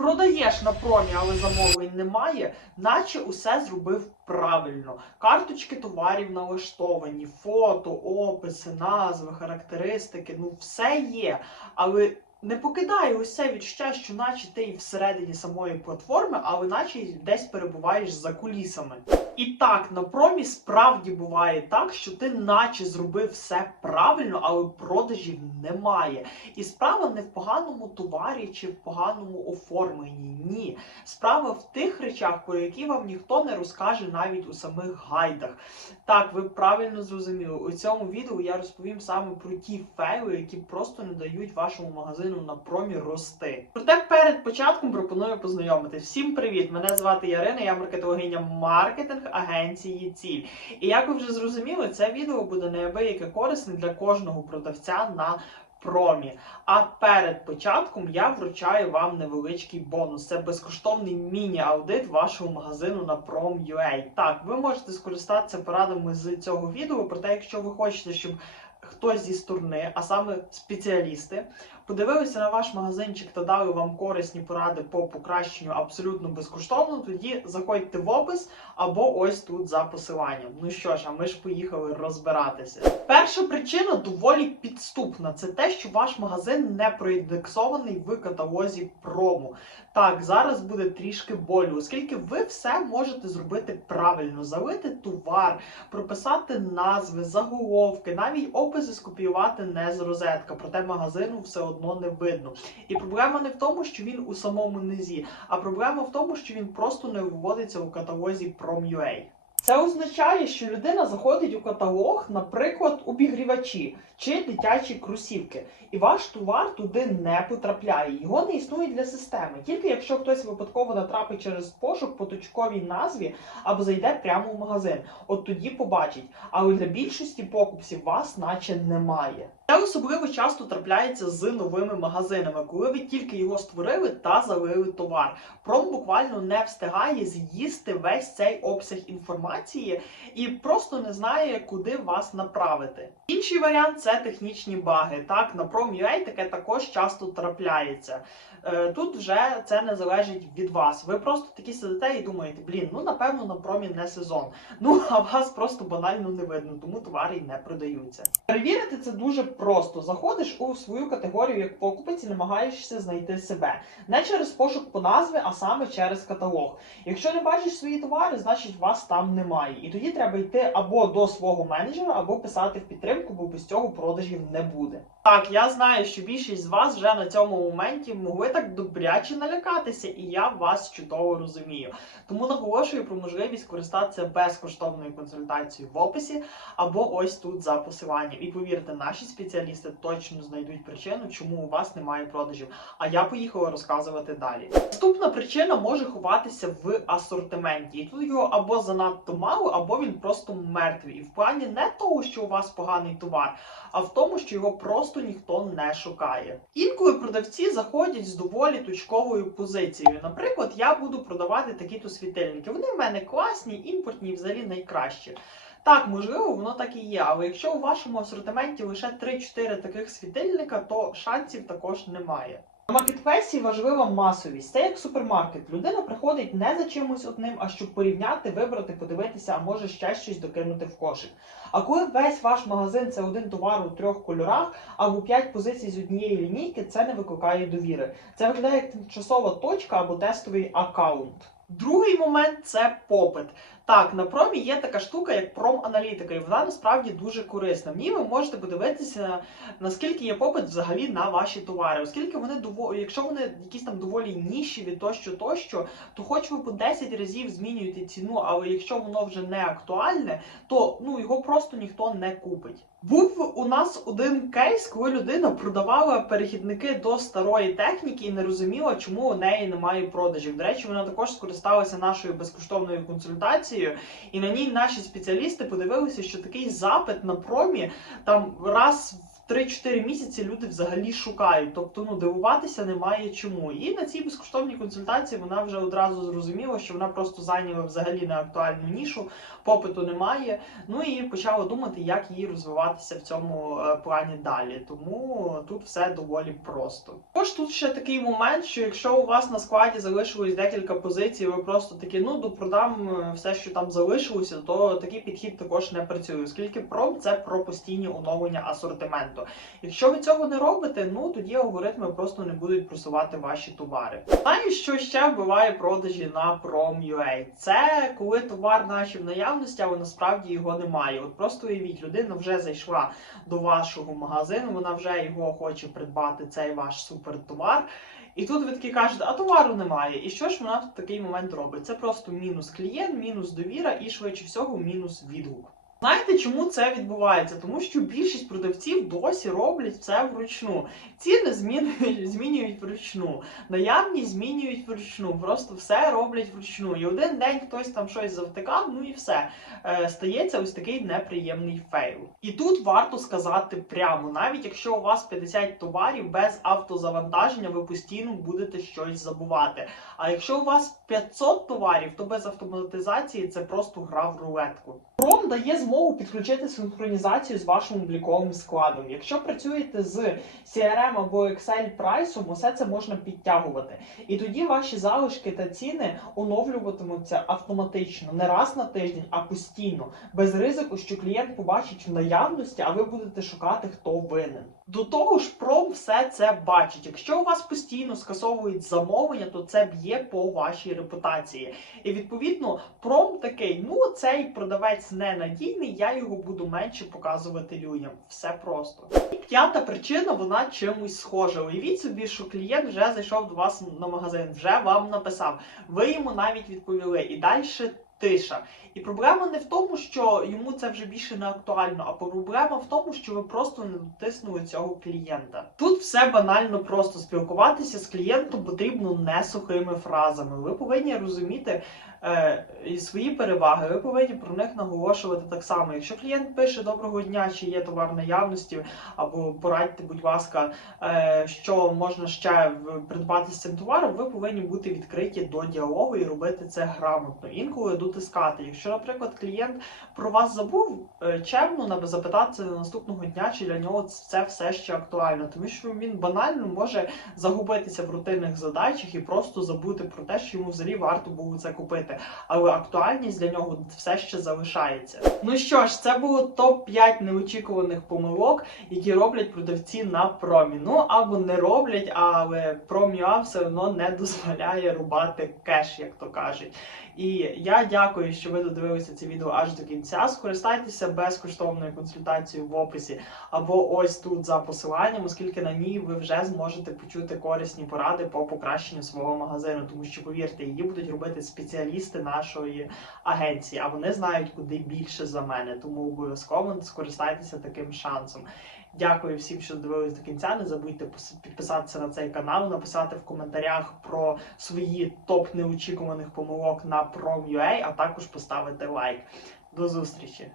Продаєш на промі, але замовлень немає, наче усе зробив правильно. Карточки товарів налаштовані, фото, описи, назви, характеристики, ну все є. Але не покидає ось це відчуття, що наче ти і всередині самої платформи, але наче десь перебуваєш за кулісами. І так, на промі справді буває так, що ти наче зробив все правильно, але продажів немає. І справа не в поганому товарі чи в поганому оформленні. Ні. Справа в тих речах, про які вам ніхто не розкаже навіть у самих гайдах. Так, ви правильно зрозуміли. У цьому відео я розповім саме про ті фейли, які просто не дають вашому магазину на промі рости. Проте перед початком пропоную познайомитись. Всім привіт! Мене звати Ярина, я маркетологиня маркетинг агенції Ціль. І як ви вже зрозуміли, це відео буде неабияке корисне для кожного продавця на промі. А перед початком я вручаю вам невеличкий бонус. Це безкоштовний міні-аудит вашого магазину на Prom.ua. Так, ви можете скористатися порадами з цього відео, проте, якщо ви хочете, щоб хтось зі сторони, а саме спеціалісти, подивилися на ваш магазинчик та дали вам корисні поради по покращенню абсолютно безкоштовно, тоді заходьте в опис або ось тут за посиланням. Ну що ж, а ми ж поїхали розбиратися. Перша причина доволі підступна. Це те, що ваш магазин не проіндексований в каталозі прому. Так, зараз буде трішки болю, оскільки ви все можете зробити правильно, залити товар, прописати назви, заголовки, навіть описи скопіювати не з розетка, проте магазину все одно не видно. І проблема не в тому, що він у самому низі, а проблема в тому, що він просто не виводиться у каталозі Prom.ua. Це означає, що людина заходить у каталог, наприклад, обігрівачі чи дитячі кросівки, і ваш товар туди не потрапляє. Його не існує для системи. Тільки якщо хтось випадково натрапить через пошук по точковій назві або зайде прямо в магазин, от тоді побачить. Але для більшості покупців вас наче немає. Це особливо часто трапляється з новими магазинами, коли ви тільки його створили та залили товар. Пром буквально не встигає з'їсти весь цей обсяг інформації і просто не знає, куди вас направити. Інший варіант це технічні баги. Так, на Prom.ua таке також часто трапляється. Е, Тут вже це не залежить від вас. Ви просто такі сидите і думаєте, блін, ну напевно на промі не сезон. Ну а вас просто банально не видно, тому товари й не продаються. Перевірити це дуже просто. Заходиш у свою категорію як покупець і намагаєшся знайти себе. Не через пошук по назві, а саме через каталог. Якщо не бачиш свої товари, значить вас там немає. І тоді треба йти або до свого менеджера, або писати в підтримку, бо без цього продажів не буде. Так, я знаю, що більшість з вас вже на цьому моменті могли так добряче налякатися, і я вас чудово розумію. Тому наголошую про можливість користатися безкоштовною консультацією в описі або ось тут за посиланням. І повірте, наші спеціалісти точно знайдуть причину, чому у вас немає продажів. А я поїхала розказувати далі. Наступна причина може ховатися в асортименті, і тут його або занадто мало, або він просто мертвий. І в плані не того, що у вас поганий товар, а в тому, що його просто ніхто не шукає. Інколи продавці заходять з доволі точковою позицією. Наприклад, я буду продавати такі-то світильники. Вони в мене класні, імпортні, взагалі найкращі. Так, можливо, воно так і є, але якщо у вашому асортименті лише 3-4 таких світильника, то шансів також немає. На маркетплейсі важлива масовість. Це як супермаркет. Людина приходить не за чимось одним, а щоб порівняти, вибрати, подивитися, а може ще щось докинути в кошик. А коли весь ваш магазин це один товар у трьох кольорах або п'ять позицій з однієї лінійки, це не викликає довіри. Це виглядає як тимчасова точка або тестовий аккаунт. Другий момент це попит. Так, на промі є така штука, як проманалітика, і вона насправді дуже корисна. В ній ви можете подивитися, наскільки є попит взагалі на ваші товари, оскільки вони доволі, якщо вони якісь там доволі нішеві, тощо, тощо, то хоч ви по 10 разів змінюєте ціну, але якщо воно вже не актуальне, то ну його просто ніхто не купить. Був у нас один кейс, коли людина продавала перехідники до старої техніки і не розуміла, чому у неї немає продажів. До речі, вона також скористалася нашою безкоштовною консультацією, і на ній наші спеціалісти подивилися, що такий запит на промі там раз в 3-4 місяці люди взагалі шукають. Тобто, ну дивуватися немає чому. І на цій безкоштовній консультації вона вже одразу зрозуміла, що вона просто зайняла взагалі неактуальну нішу, попиту немає. Ну і почала думати, як їй розвиватися в цьому е, плані далі. Тому тут все доволі просто. Також тут ще такий момент, що якщо у вас на складі залишилось декілька позицій, ви просто такі, ну допродам е, все, що там залишилося, то такий підхід також не працює, оскільки пром це про постійні оновлення асортименту. Якщо ви цього не робите, ну тоді алгоритми просто не будуть просувати ваші товари. Знаю, що ще вбиває продажі на Prom.ua. Це коли товар наче в наявності, але насправді його немає. От просто уявіть, людина вже зайшла до вашого магазину, вона вже його хоче придбати, цей ваш супертовар. І тут ви такі кажете, а товару немає. І що ж вона в такий момент робить? Це просто мінус клієнт, мінус довіра і швидше всього мінус відгук. Знаєте, чому це відбувається? Тому що більшість продавців досі роблять це вручну. Ціни змінюють, змінюють вручну, наявність змінюють вручну, просто все роблять вручну. І один день хтось там щось завтикав, ну і все. Е, стається ось такий неприємний фейл. І тут варто сказати прямо, навіть якщо у вас 50 товарів без автозавантаження, ви постійно будете щось забувати. А якщо у вас 500 товарів, то без автоматизації це просто гра в рулетку. Дає змогу підключити синхронізацію з вашим обліковим складом. Якщо працюєте з CRM або Excel прайсом, усе це можна підтягувати. І тоді ваші залишки та ціни оновлюватимуться автоматично не раз на тиждень, а постійно, без ризику, що клієнт побачить в наявності, а ви будете шукати, хто винен. До того ж, пром все це бачить. Якщо у вас постійно скасовують замовлення, то це б'є по вашій репутації. І відповідно, пром такий: ну цей продавець ненадійний, я його буду менше показувати людям. Все просто. П'ята причина, вона чимось схожа. Уявіть собі, що клієнт вже зайшов до вас на магазин, вже вам написав. Ви йому навіть відповіли, і далі тиша. І проблема не в тому, що йому це вже більше не актуально, а проблема в тому, що ви просто не дотиснули цього клієнта. Тут все банально просто спілкуватися з клієнтом потрібно не сухими фразами. Ви повинні розуміти і свої переваги. Ви повинні про них наголошувати так само. Якщо клієнт пише доброго дня, чи є товар наявності, або порадьте, будь ласка, е, що можна ще придбати з цим товаром, ви повинні бути відкриті до діалогу і робити це грамотно. Інколи дотискати. Якщо, наприклад, клієнт про вас забув, е, чемно запитатися наступного дня, чи для нього це все ще актуально, тому що він банально може загубитися в рутинних задачах і просто забути про те, що йому взагалі варто було це купити. Але актуальність для нього все ще залишається. Ну що ж, це було топ 5 неочікуваних помилок, які роблять продавці на промі. Ну або не роблять, але проміа все одно не дозволяє рубати кеш, як то кажуть. І я дякую, що ви додивилися це відео аж до кінця. Скористайтеся безкоштовною консультацією в описі або ось тут за посиланням, оскільки на ній ви вже зможете почути корисні поради по покращенню свого магазину. Тому що, повірте, її будуть робити спеціалісти нашої агенції, а вони знають куди більше за мене. Тому обов'язково скористайтеся таким шансом. Дякую всім, що дивились до кінця. Не забудьте підписатися на цей канал, написати в коментарях про свої топ неочікуваних помилок на Prom.ua, а також поставити лайк. До зустрічі!